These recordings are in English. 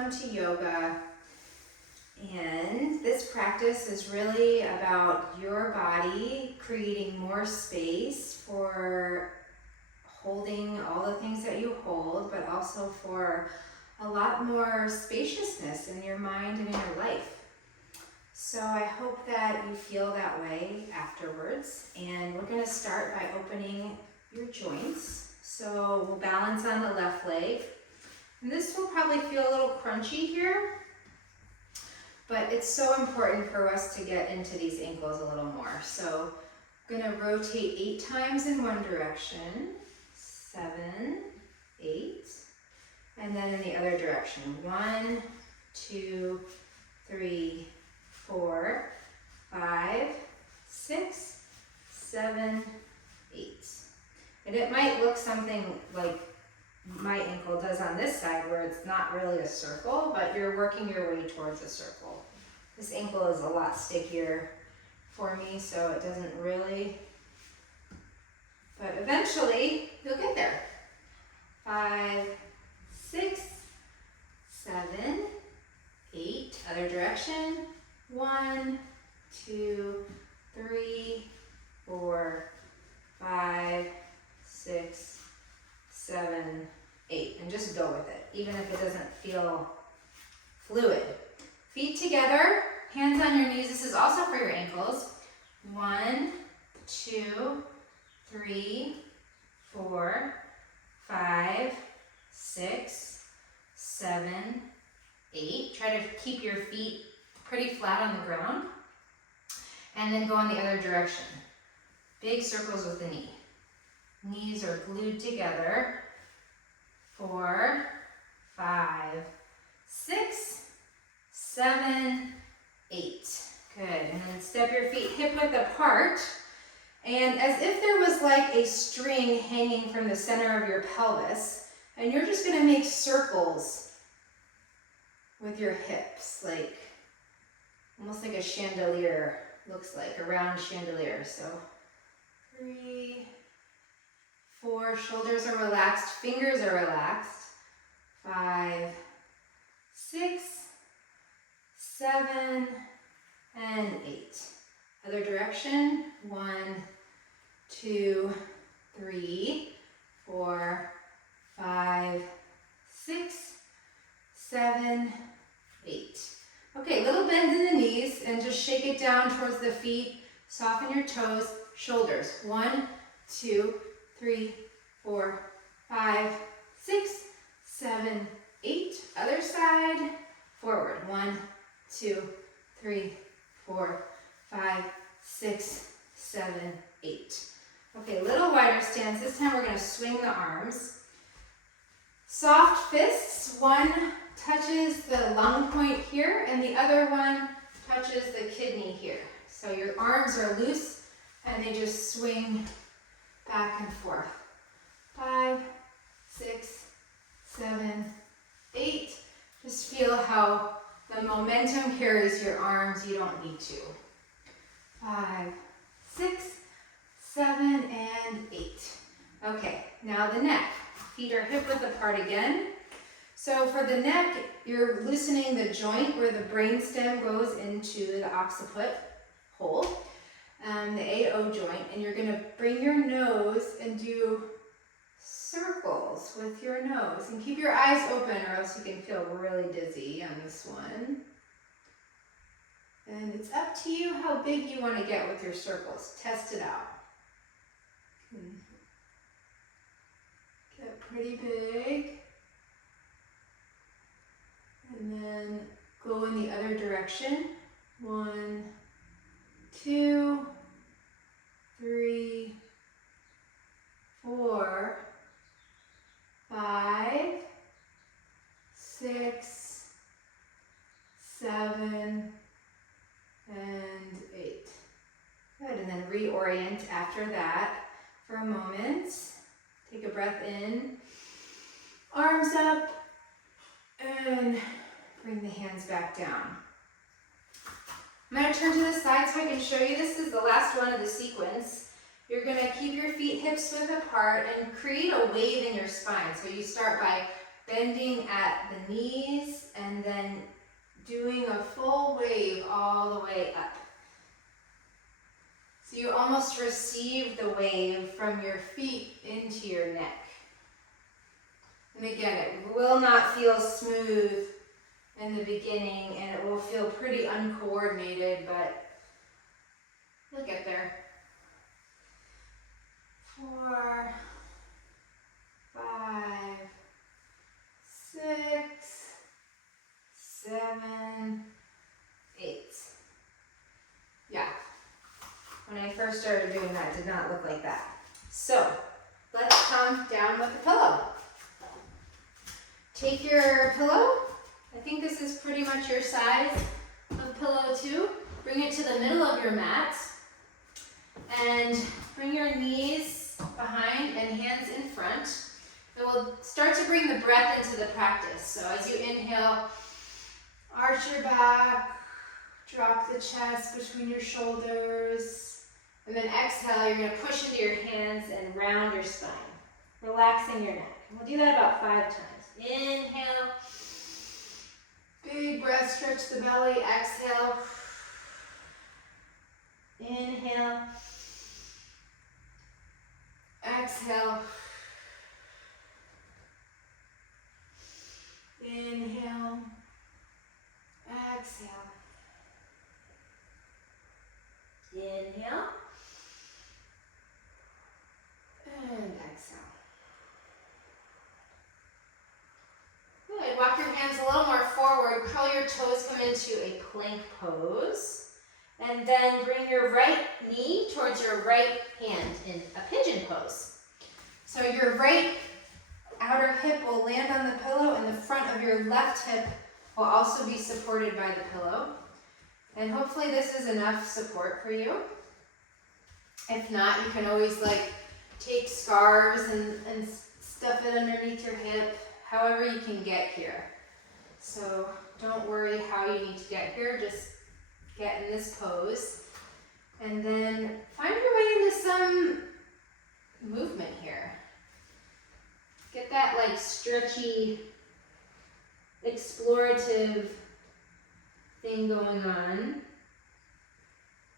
welcome to yoga. And this practice is really about your body creating more space for holding all the things that you hold, but also for a lot more spaciousness in your mind and in your life. So I hope that you feel that way afterwards. And we're going to start by opening your joints. So we'll balance on the left leg. And this will probably feel a little crunchy here, but it's so important for us to get into these ankles a little more. So I'm going to rotate 8 times in one direction, 7, 8, and then in the other direction, 1, 2, 3, 4, 5, 6, 7, 8. And it might look something like my ankle does on this side where it's not really a circle, but you're working your way towards a circle. This ankle is a lot stickier for me, so it doesn't really, but eventually you'll get there. 5, 6, 7, 8, other direction. 1, 2, 3, 4, 5, 6, 7, 8, and just go with it, even if it doesn't feel fluid. Feet together, hands on your knees. This is also for your ankles. 1, 2, 3, 4, 5, 6, 7, 8. Try to keep your feet pretty flat on the ground. And then go in the other direction. Big circles with the knee. Knees are glued together. 4, 5, 6, 7, 8. Good. And then step your feet hip width apart. And as if there was like a string hanging from the center of your pelvis. And you're just going to make circles with your hips, like almost like a chandelier, looks like a round chandelier. So 3, 4, shoulders are relaxed, fingers are relaxed. 5, 6, 7, and 8. Other direction. 1, 2, 3, 4, 5, 6, 7, 8. Okay, little bend in the knees and just shake it down towards the feet. Soften your toes, shoulders. 1, 2, 3, 4, 5, 6, 7, 8. Other side, forward. 1, 2, 3, 4, 5, 6, 7, 8. Okay, little wider stance. This time we're going to swing the arms. Soft fists. One touches the lung point here, and the other one touches the kidney here. So your arms are loose, and they just swing back and forth. 5, 6, 7, 8. Just feel how the momentum carries your arms. You don't need to. 5, 6, 7, and 8. Okay, now the neck. Feet are hip width apart again. So for the neck, you're loosening the joint where the brainstem goes into the occiput hole, the AO joint, and you're going to bring your nose and do circles with your nose. And keep your eyes open or else you can feel really dizzy on this one. And it's up to you how big you want to get with your circles. Test it out. Get pretty big. And then go in the other direction. 1, 2, 3, 4, 5, 6, 7, and 8. Good, and then reorient after that for a moment. Take a breath in, arms up, and bring the hands back down. I'm going to turn to the side so I can show you. This is the last one of the sequence. You're going to keep your feet hips width apart and create a wave in your spine. So you start by bending at the knees and then doing a full wave all the way up. So you almost receive the wave from your feet into your neck. And again, it will not feel smooth in the beginning and it will feel pretty uncoordinated, but you'll get there. 4, 5, 6, 7, 8. Yeah. When I first started doing that, it did not look like that. So, let's come down with the pillow. Take your pillow. I think this is pretty much your size of pillow too. Bring it to the middle of your mat. And bring your knees behind and hands in front. And we'll start to bring the breath into the practice. So as you inhale, arch your back, drop the chest between your shoulders. And then exhale, you're going to push into your hands and round your spine, relaxing your neck. We'll do that about 5 times. Inhale, big breath, stretch the belly. Exhale, inhale, exhale, inhale, exhale, inhale, and exhale. Good. Walk your hands a little more forward. Curl your toes, come into a plank pose. And then bring your right knee towards your right hand in a pigeon pose. So your right outer hip will land on the pillow and the front of your left hip will also be supported by the pillow. And hopefully this is enough support for you. If not, you can always take scarves and stuff it underneath your hip, however you can get here. So don't worry how you need to get here, just get in this pose. And then find your way into some movement here. Get that stretchy, explorative thing going on.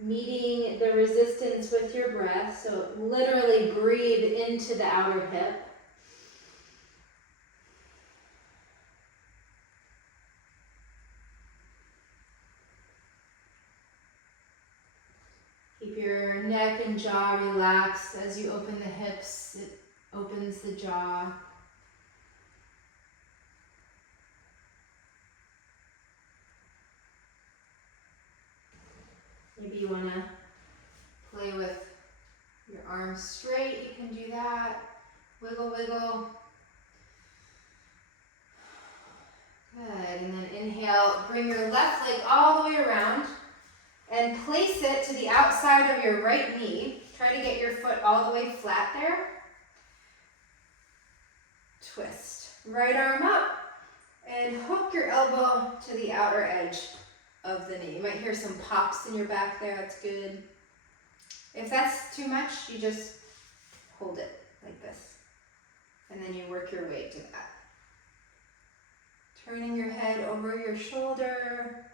Meeting the resistance with your breath, so literally breathe into the outer hip. Keep your neck and jaw relaxed as you open the hips. It opens the jaw. Maybe you want to play with your arms straight. You can do that. Wiggle, wiggle. Good. And then inhale. Bring your left leg all the way around and place it to the outside of your right knee. Try to get your foot all the way flat there. Twist. Right arm up and hook your elbow to the outer edge of the knee. You might hear some pops in your back there. That's good. If that's too much, you just hold it like this. And then you work your way to that. Turning your head over your shoulder.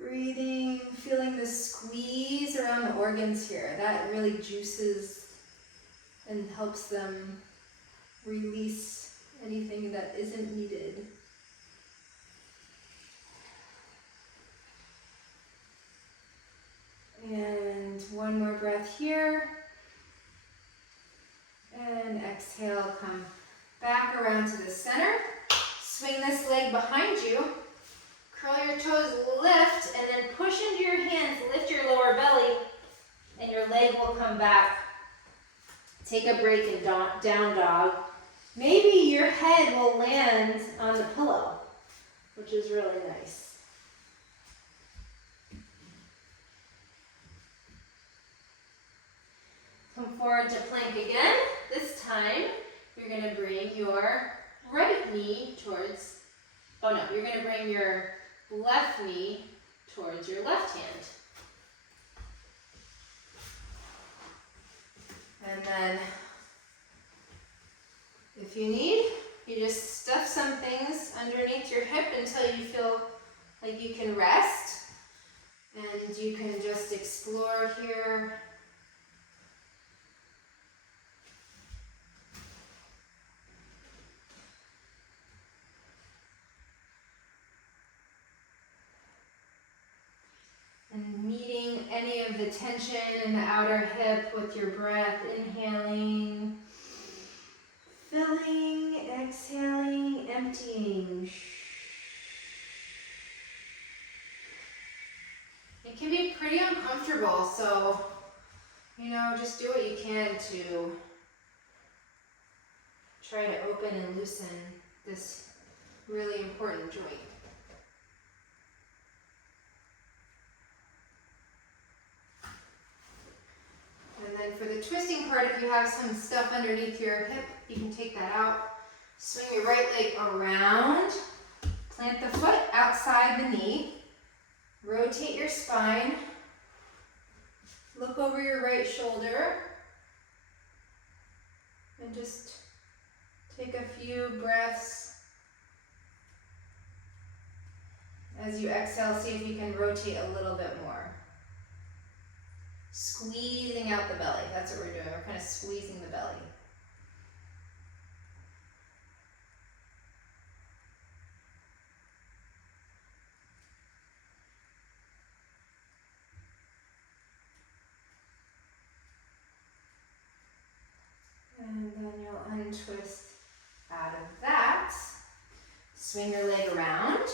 Breathing, feeling the squeeze around the organs here. That really juices and helps them release anything that isn't needed. And one more breath here. And exhale, come back around to the center. Swing this leg behind you. Curl your toes, lift, and then push into your hands. Lift your lower belly, and your leg will come back. Take a break in down dog. Maybe your head will land on the pillow, which is really nice. Come forward to plank again. This time, you're going to bring your right knee towards, you're going to bring your left knee towards your left hand. And then, if you need, you You just stuff some things underneath your hip until you feel like you can rest. And you can just explore here. And meeting any of the tension in the outer hip with your breath, inhaling, filling, exhaling, emptying. It can be pretty uncomfortable, so, just do what you can to try to open and loosen this really important joint. And then for the twisting part, if you have some stuff underneath your hip, you can take that out. Swing your right leg around, plant the foot outside the knee, rotate your spine, look over your right shoulder, and just take a few breaths. As you exhale, see if you can rotate a little bit more. Squeezing out the belly. That's what we're doing. We're kind of squeezing the belly. And then you'll untwist out of that. Swing your leg around.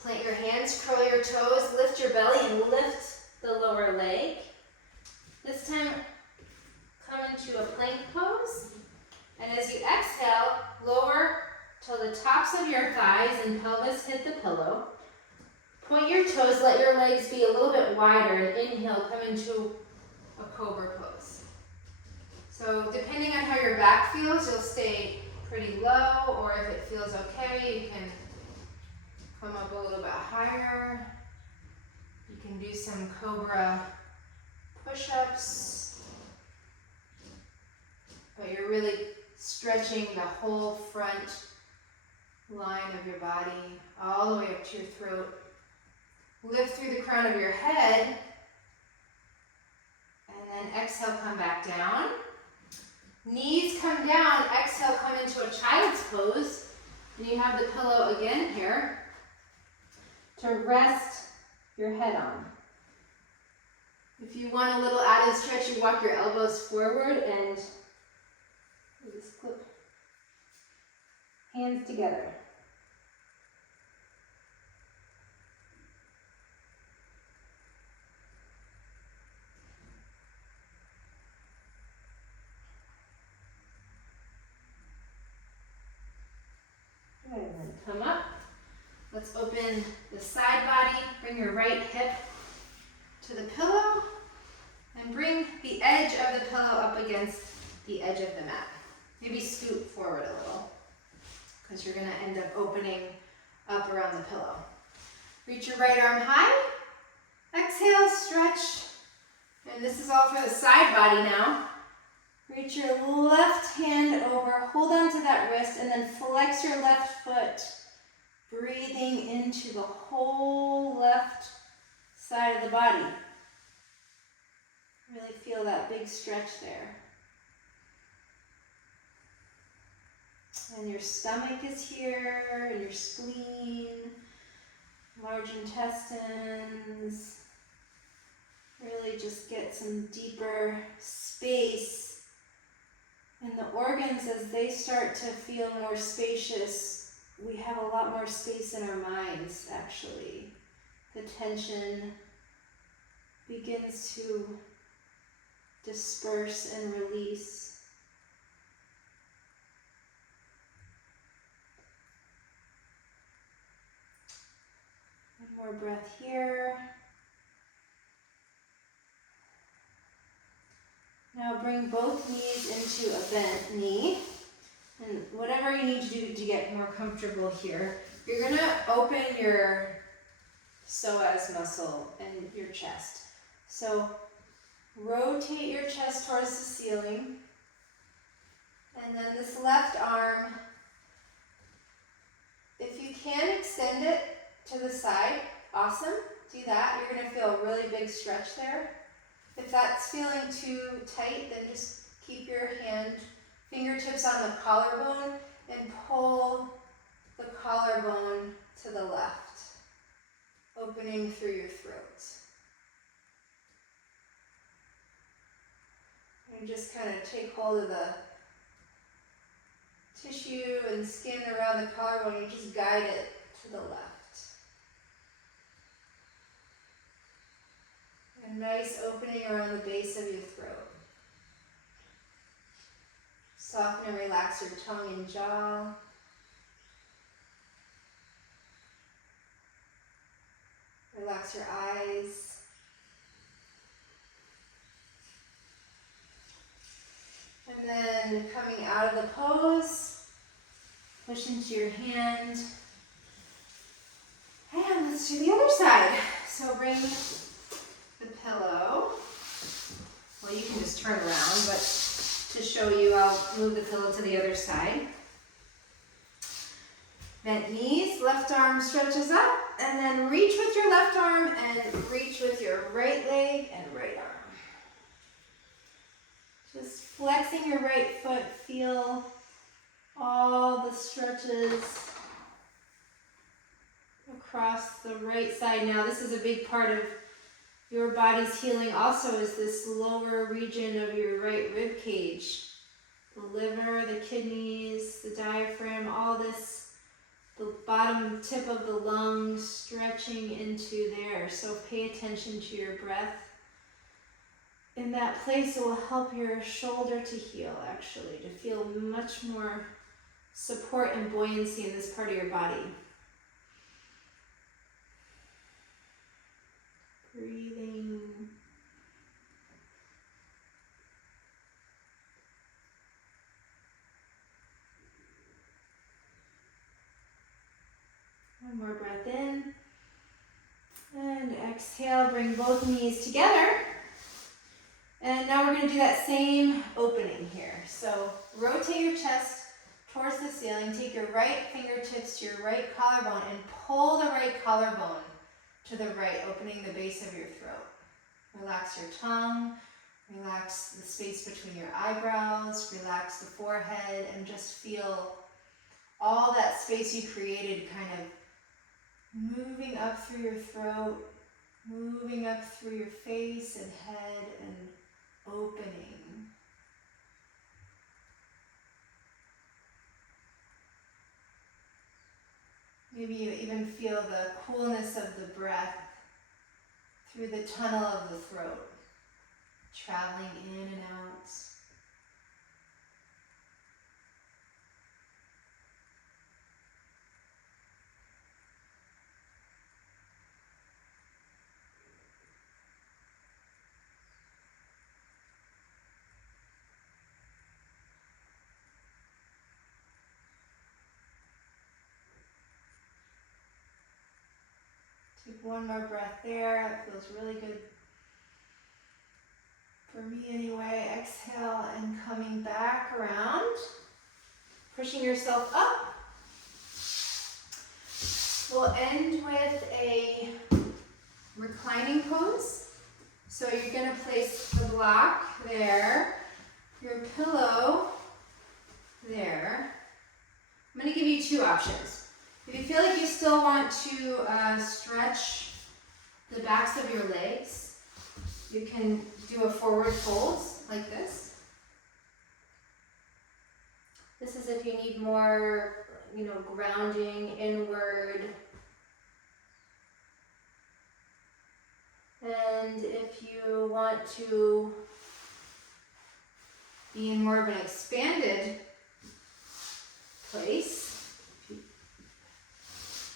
Plant your hands, curl your toes, lift your belly and lift the lower leg. This time, come into a plank pose. And as you exhale, lower till the tops of your thighs and pelvis hit the pillow. Point your toes, let your legs be a little bit wider, and inhale, come into a cobra pose. So depending on how your back feels, you'll stay pretty low, or if it feels okay, you can come up a little bit higher. You can do some cobra push-ups, but you're really stretching the whole front line of your body all the way up to your throat. Lift through the crown of your head, and then exhale, come back down. Knees come down, exhale, come into a child's pose, and you have the pillow again here to rest your head on. If you want a little added stretch, you walk your elbows forward and just clip hands together. Good, and then come up. Let's open the side body. Bring your right hip to the pillow and bring the edge of the pillow up against the edge of the mat. Maybe scoot forward a little because you're going to end up opening up around the pillow. Reach your right arm high. Exhale, stretch. And this is all for the side body now. Reach your left hand over, hold on to that wrist, and then flex your left foot, breathing into the whole left side of the body. Really feel that big stretch there. And your stomach is here, and your spleen, large intestines. Really just get some deeper space. And the organs, as they start to feel more spacious, we have a lot more space in our minds, actually. The tension begins to disperse and release. One more breath here. Now bring both knees into a bent knee. And whatever you need to do to get more comfortable here, you're going to open your psoas muscle and your chest. So rotate your chest towards the ceiling. And then this left arm, if you can extend it to the side, awesome, do that. You're gonna feel a really big stretch there. If that's feeling too tight, then just keep your fingertips on the collarbone and pull the collarbone to the left, opening through your throat. And just kind of take hold of the tissue and skin around the collarbone and just guide it to the left. A nice opening around the base of your throat. Soften and relax your tongue and jaw. Relax your eyes. And then coming out of the pose, push into your hand. And let's do the other side. So bring the pillow. Well, you can just turn around, but to show you, I'll move the pillow to the other side. Bent knees, left arm stretches up, and then reach with your left arm and reach with your right leg and right arm. Just flexing your right foot, feel all the stretches across the right side. Now this is a big part of your body's healing also, is this lower region of your right rib cage. The liver, the kidneys, the diaphragm, all this, the bottom tip of the lung stretching into there. So pay attention to your breath. In that place, it will help your shoulder to heal, actually, to feel much more support and buoyancy in this part of your body. Breathing. One more breath in. And exhale, bring both knees together. And now we're going to do that same opening here. So rotate your chest towards the ceiling. Take your right fingertips to your right collarbone and pull the right collarbone to the right, opening the base of your throat. Relax your tongue, relax the space between your eyebrows, relax the forehead, and just feel all that space you created kind of moving up through your throat, moving up through your face and head, and opening. Maybe you even feel the coolness of the breath through the tunnel of the throat, traveling in and out. Take one more breath there. That feels really good for me anyway. Exhale and coming back around, pushing yourself up. We'll end with a reclining pose. So you're going to place the block there, your pillow there. I'm going to give you two options. If you feel like you still want to stretch the backs of your legs, you can do a forward fold like this. This is if you need more, grounding inward. And if you want to be in more of an expanded place,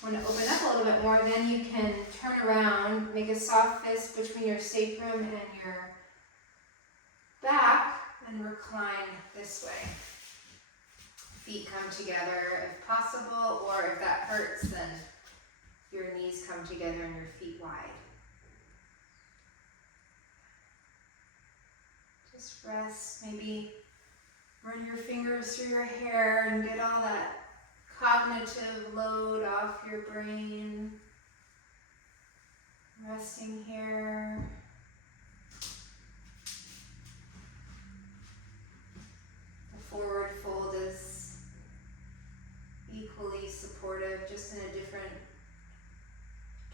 want to open up a little bit more, then you can turn around, make a soft fist between your sacrum and your back, and recline this way. Feet come together if possible, or if that hurts, then your knees come together and your feet wide. Just rest, maybe Run your fingers through your hair and get all that cognitive load off your brain. Resting here. The forward fold is equally supportive, just in a different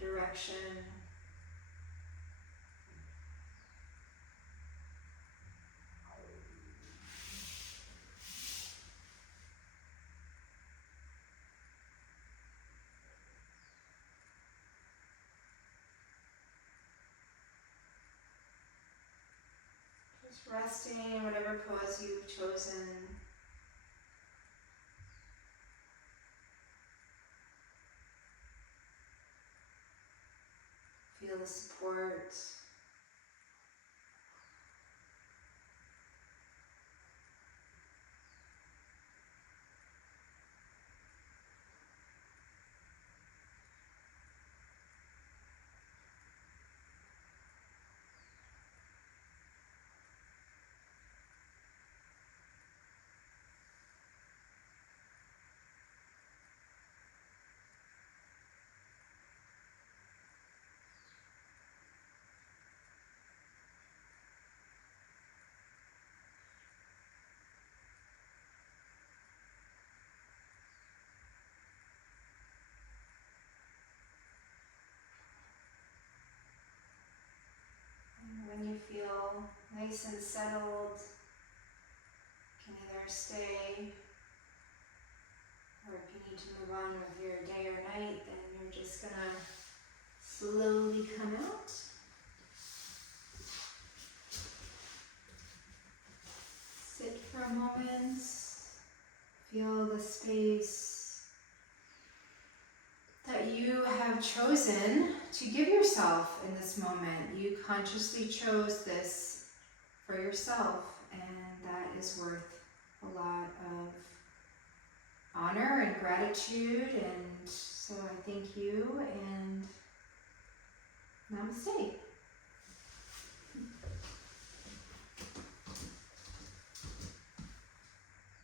direction. Just resting in whatever pose you've chosen. Feel the support. And when you feel nice and settled, you can either stay, or if you need to move on with your day or night, then you're just gonna slowly come out. Sit for a moment, feel the space that you have chosen to give yourself in this moment. You consciously chose this for yourself, and that is worth a lot of honor and gratitude, and so I thank you, and namaste.